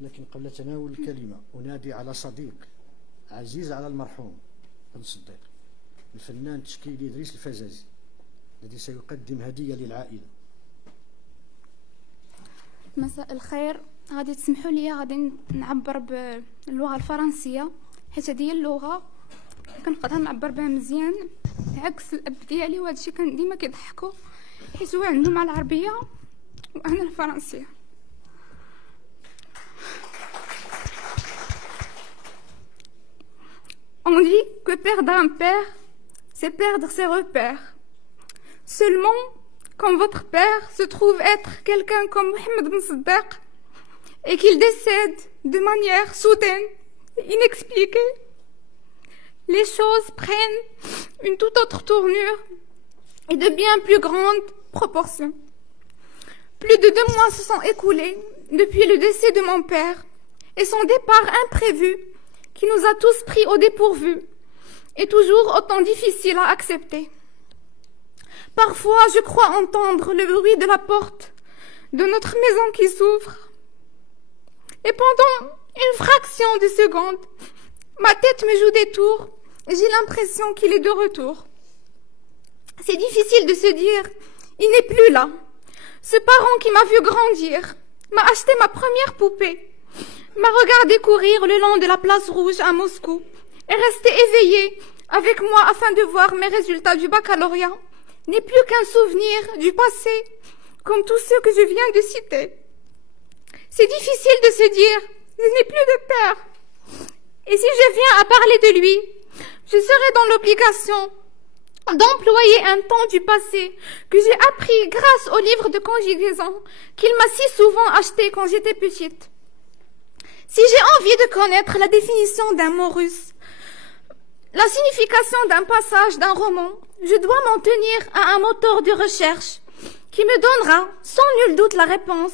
لكن قبل تناول الكلمة أنادي على صديق عزيز على المرحوم بن صديق، الفنان التشكيلي إدريس الفزازي، الذي سيقدم هدية للعائلة. مساء الخير. غادي تسمحوا لي غادي نعبر باللغة الفرنسية، حيت هذه اللغة كنقدر نعبر بها مزيان عكس الاب ديالي، وهذا الشيء كان ديما كيضحكوا حيت هو عنده مع العربية وانا الفرنسية. On dit que perdre un père, c'est perdre ses repères. Seulement, quand votre père se trouve être quelqu'un comme Mohamed Ben Saddeq et qu'il décède de manière soudaine et inexpliquée, les choses prennent une toute autre tournure et de bien plus grandes proportions. Plus de 2 mois se sont écoulés depuis le décès de mon père et son départ imprévu qui nous a tous pris au dépourvu est toujours autant difficile à accepter. Parfois, je crois entendre le bruit de la porte de notre maison qui s'ouvre. Et pendant une fraction de seconde, ma tête me joue des tours et j'ai l'impression qu'il est de retour. C'est difficile de se dire, il n'est plus là. Ce parent qui m'a vu grandir, m'a acheté ma première poupée, m'a regardé courir le long de la place rouge à Moscou et resté éveillé avec moi afin de voir mes résultats du baccalauréat, n'est plus qu'un souvenir du passé, comme tous ceux que je viens de citer. C'est difficile de se dire, je n'ai plus de père. Et si je viens à parler de lui, je serai dans l'obligation d'employer un temps du passé que j'ai appris grâce au livre de conjugaison qu'il m'a si souvent acheté quand j'étais petite. Si j'ai envie de connaître la définition d'un mot russe, la signification d'un passage d'un roman, je dois m'en tenir à un moteur de recherche qui me donnera sans nul doute la réponse,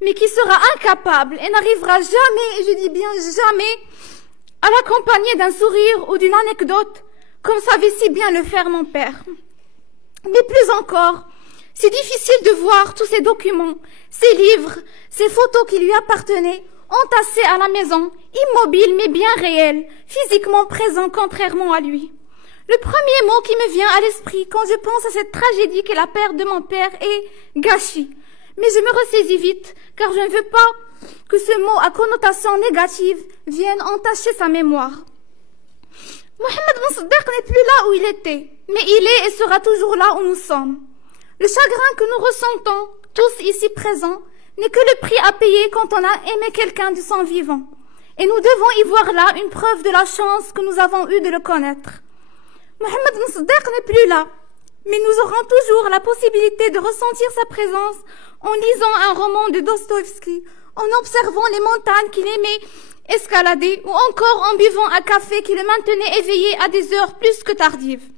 mais qui sera incapable et n'arrivera jamais, et je dis bien jamais, à l'accompagner d'un sourire ou d'une anecdote, comme savait si bien le faire mon père. Mais plus encore, c'est difficile de voir tous ces documents, ces livres, ces photos qui lui appartenaient, entassés à la maison, immobiles mais bien réels, physiquement présents contrairement à lui. Le premier mot qui me vient à l'esprit quand je pense à cette tragédie qu'est la perte de mon père est gâchis. Mais je me ressaisis vite, car je ne veux pas que ce mot à connotation négative vienne entacher sa mémoire. Mohamed Ben Saddeq n'est plus là où il était, mais il est et sera toujours là où nous sommes. Le chagrin que nous ressentons, tous ici présents, n'est que le prix à payer quand on a aimé quelqu'un de son vivant. Et nous devons y voir là une preuve de la chance que nous avons eue de le connaître. Mohamed Ben Saddeq n'est plus là, mais nous aurons toujours la possibilité de ressentir sa présence en lisant un roman de Dostoïevski, en observant les montagnes qu'il aimait escalader ou encore en buvant un café qui le maintenait éveillé à des heures plus que tardives.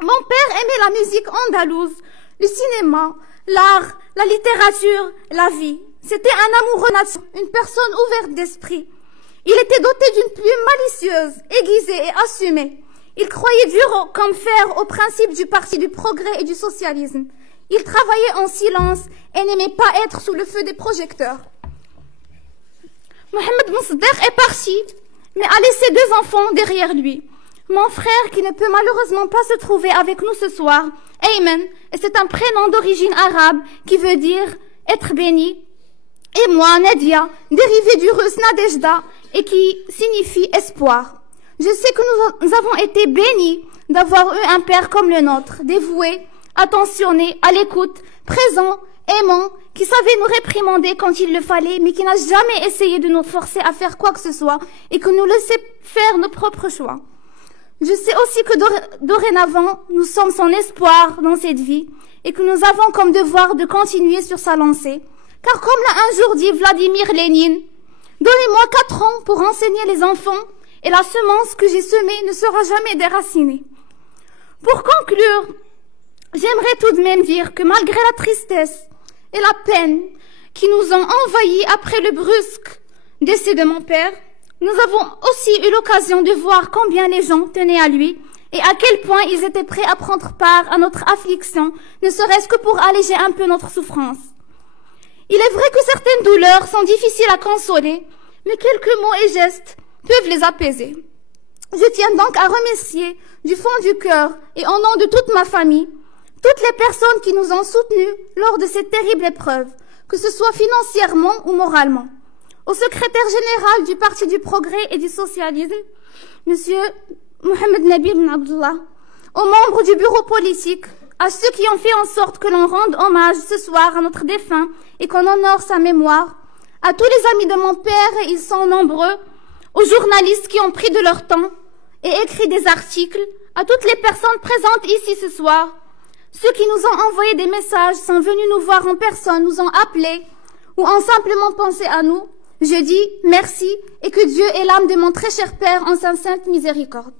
Mon père aimait la musique andalouse, le cinéma, l'art, la littérature, la vie. C'était un amoureux naturel, une personne ouverte d'esprit. Il était doté d'une plume malicieuse, aiguisée et assumée. Il croyait dur comme fer au principe du parti du progrès et du socialisme. Il travaillait en silence et n'aimait pas être sous le feu des projecteurs. Mohamed Ben Saddeq est parti, mais a laissé 2 enfants derrière lui. Mon frère, qui ne peut malheureusement pas se trouver avec nous ce soir, Ayman, et c'est un prénom d'origine arabe qui veut dire être béni, et moi, Nadia, dérivé du russe Nadejda, et qui signifie espoir. Je sais que nous avons été bénis d'avoir eu un père comme le nôtre, dévoué, attentionné, à l'écoute, présent, aimant, qui savait nous réprimander quand il le fallait, mais qui n'a jamais essayé de nous forcer à faire quoi que ce soit et que nous laissait faire nos propres choix. Je sais aussi que dorénavant, nous sommes son espoir dans cette vie et que nous avons comme devoir de continuer sur sa lancée. Car comme l'a un jour dit Vladimir Lénine, « Donnez-moi 4 ans pour enseigner les enfants et la semence que j'ai semée ne sera jamais déracinée. » Pour conclure, j'aimerais tout de même dire que malgré la tristesse et la peine qui nous ont envahis après le brusque décès de mon père, nous avons aussi eu l'occasion de voir combien les gens tenaient à lui et à quel point ils étaient prêts à prendre part à notre affliction, ne serait-ce que pour alléger un peu notre souffrance. Il est vrai que certaines douleurs sont difficiles à consoler, mais quelques mots et gestes peuvent les apaiser. Je tiens donc à remercier du fond du cœur et au nom de toute ma famille, toutes les personnes qui nous ont soutenus lors de cette terrible épreuve, que ce soit financièrement ou moralement. Au secrétaire général du Parti du Progrès et du Socialisme, Monsieur Mohamed Nabil Ben Abdullah, aux membres du bureau politique, à ceux qui ont fait en sorte que l'on rende hommage ce soir à notre défunt et qu'on honore sa mémoire, à tous les amis de mon père, et ils sont nombreux, aux journalistes qui ont pris de leur temps et écrit des articles, à toutes les personnes présentes ici ce soir, ceux qui nous ont envoyé des messages, sont venus nous voir en personne, nous ont appelés ou ont simplement pensé à nous. Je dis merci et que Dieu ait l'âme de mon très cher Père en sa sainte miséricorde.